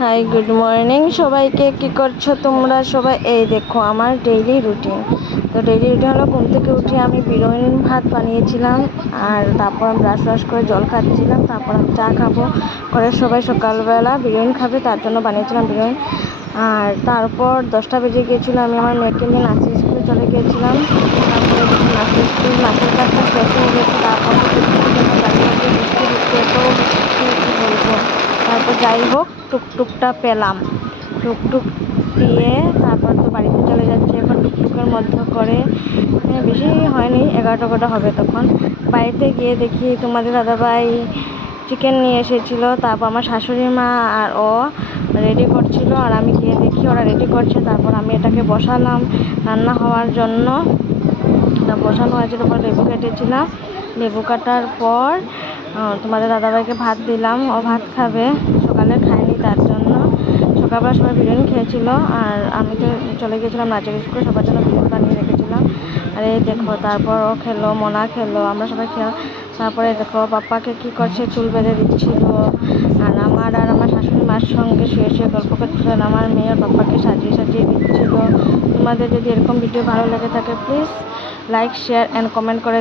High, good morning সবাইকে। কি করছো তোমরা সবাই? এই দেখো আমার ডেইলি রুটিন। তো ডেইলি রুটিন হলো, ঘুম থেকে উঠে আমি বিরিয়ানি ভাত বানিয়েছিলাম, আর তারপর আমি ব্রাশ করে জল খাচ্ছিলাম, তারপর আমি চা খাবো করে সবাই সকালবেলা বিরিয়ানি খাবে তার জন্য বানিয়েছিলাম বিরিয়ানি। আর তারপর 10টা বেজে গিয়েছিলো, আমি আমার মেয়েকে নিয়ে নাচের স্কুলে চলে গিয়েছিলাম। তারপরে নাচের ক্লাসটা শেষ হয়ে গেছে। তারপর বৃষ্টি হচ্ছে, তো বৃষ্টি কী বলবো। তারপর যাই হোক, টুকটুকটা পেলাম, টুকটুক দিয়ে তারপর তো বাড়িতে চলে যাচ্ছে এখন টুকটুকের মধ্যে করে। বেশি হয়নি, 11টা হবে তখন। বাড়িতে গিয়ে দেখি তোমাদের দাদাভাই চিকেন নিয়ে এসেছিলো। তারপর আমার শাশুড়ি মা আর ও রেডি করছিল, আর আমি গিয়ে দেখি ওরা রেডি করছে। তারপর আমি এটাকে বসালাম রান্না হওয়ার জন্য। এটা বসানো হয়েছিল, পর লেবু কেটেছিলাম। লেবু কাটার পর তোমাদের দাদাভাইকে ভাত দিলাম, ও ভাত খাবে, সকালে খায়নি তার জন্য। সকালবেলা সবাই বিরিয়ানি খেয়েছিল, আর আমি তো চলে গিয়েছিলাম নাচের স্কুলে, সবার জন্য বিরিয়ানি বানিয়ে রেখেছিলাম। আর এই দেখো, তারপর ও খেলো, মোনা খেলো, আমরা সবাই খেলো। তারপরে দেখো পাপ্পাকে কি করছে, চুল বেঁধে দিচ্ছিল। আর আমার শাশুড়ি মার সঙ্গে শুয়ে শুয়ে গল্প করছিলেন, আমার মেয়ে আর পাপ্পাকে সাজিয়ে দিচ্ছিল। তোমাদের যদি এরকম ভিডিও ভালো লেগে থাকে, please like, share and comment করে